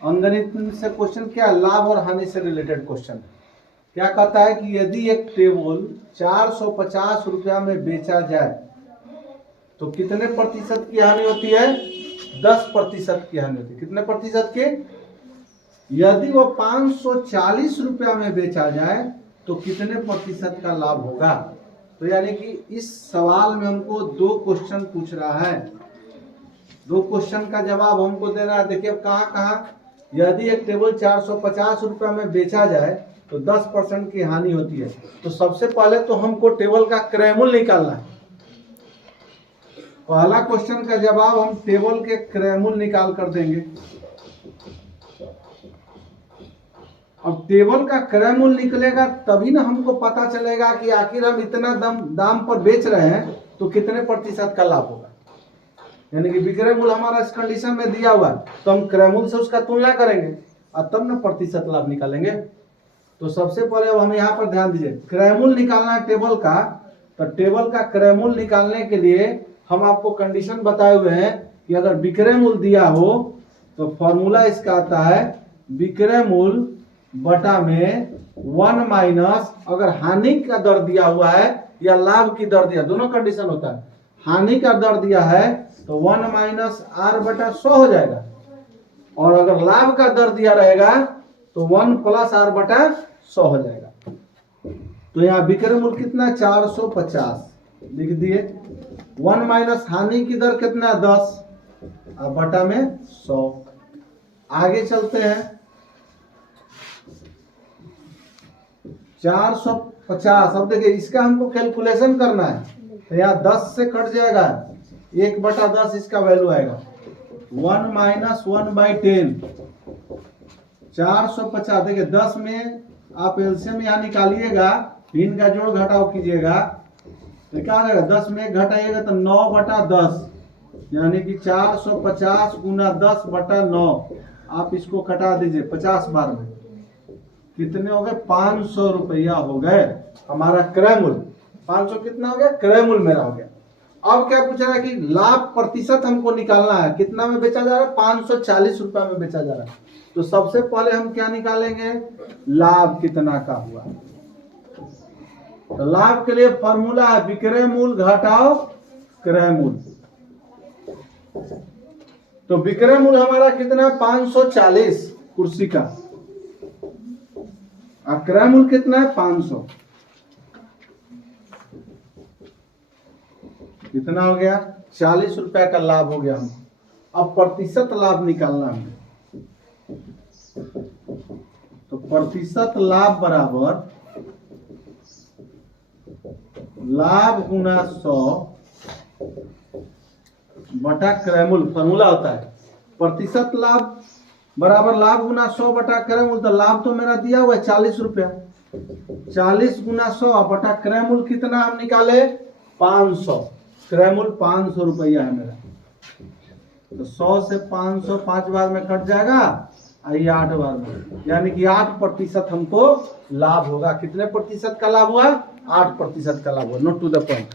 अंगणित से क्वेश्चन क्या, लाभ और हानि से रिलेटेड क्वेश्चन है। क्या कहता है कि यदि एक टेबल 450 रुपया में बेचा जाए तो कितने प्रतिशत की हानि होती है? 10% की हानि होती है। कितने प्रतिशत की? यदि वो 540 रुपया में बेचा जाए तो कितने प्रतिशत का लाभ होगा? तो यानी कि इस सवाल में हमको दो क्वेश्चन पूछ रहा है, दो क्वेश्चन का जवाब हमको दे रहा है। देखिए कहाँ कहाँ, यदि एक टेबल 450 रुपया में बेचा जाए तो 10% की हानि होती है। तो सबसे पहले तो हमको टेबल का क्रय मूल्य निकालना है। पहला क्वेश्चन का जवाब हम टेबल के क्रय मूल्य निकाल कर देंगे। अब टेबल का क्रय मूल्य निकलेगा तभी ना हमको पता चलेगा कि आखिर हम इतना दाम पर बेच रहे हैं तो कितने प्रतिशत का लाभ होगा। यानी कि विक्रय मूल्य हमारा इस कंडीशन में दिया हुआ है तो हम क्रय मूल्य से उसका तुलना करेंगे और तब ना प्रतिशत लाभ निकालेंगे। तो सबसे पहले अब हम यहाँ पर ध्यान दीजिए, क्रय मूल्य निकालना है टेबल का। तो टेबल का क्रय मूल्य निकालने के लिए हम आपको कंडीशन बताए हुए हैं कि अगर विक्रय मूल्य दिया हो तो फॉर्मूला इसका आता है विक्रय मूल्य बटा में 1 माइनस, अगर हानि का दर दिया हुआ है या लाभ की दर दिया, दोनों कंडीशन होता है। हानि का दर दिया है तो 1 माइनस आर बटा 100 हो जाएगा, और अगर लाभ का दर दिया रहेगा तो 1 प्लस आर बटा 100 हो जाएगा। तो यहाँ विक्रय मूल्य कितना, 450 लिख दिए। 1 माइनस हानि की दर कितना, 10 और बटा में 100। आगे चलते हैं, 450। अब देखिए इसका हमको कैलकुलेशन करना है तो यहाँ 10 से कट जाएगा, 1/10 इसका वैल्यू आएगा। 1 माइनस 1/10, 450। देखिए 10 में आप एलसीएम यहाँ निकालिएगा, भिन्न का जोड़ घटाव कीजिएगा तो क्या हो जाएगा, 10 में घटाइएगा तो 9/10, यानी कि 450 गुना 10/9। आप इसको कटा दीजिए 50 बार में, कितने हो गए, 500 रुपया हो गए हमारा क्रय मूल्य। 500 कितना हो गया, क्रय मूल्य मेरा हो गया। अब क्या पूछ रहा है कि लाभ प्रतिशत हमको निकालना है, कितना में बेचा जा रहा है, 540 रुपया में बेचा जा रहा है। तो सबसे पहले हम क्या निकालेंगे, लाभ कितना का हुआ। तो लाभ के लिए फॉर्मूला है विक्रय मूल्य घटाओ क्रय मूल्य। तो विक्रय मूल्य हमारा कितना, 540 कुर्सी का, और क्रय मूल्य कितना है, 500। कितना हो गया, 40 रुपया का लाभ हो गया हम। अब प्रतिशत लाभ निकालना है। तो प्रतिशत लाभ बराबर लाभ गुना 100 बटा क्रय मूल्य। फॉर्मूला होता है प्रतिशत लाभ बराबर लाभ गुना 100 बटा क्रय मूल्य। तो लाभ तो मेरा दिया हुआ है 40 रुपया, 40 गुना 100 बटा क्रय मूल्य कितना हम निकाले, 500। क्रय मूल्य 500 रुपया है मेरा। तो 100 से 500 5 बार में कट जाएगा, ये 8 बार में, यानी कि 8% हमको लाभ होगा। कितने प्रतिशत का लाभ हुआ, 8% का लाभ हुआ। Note to the point.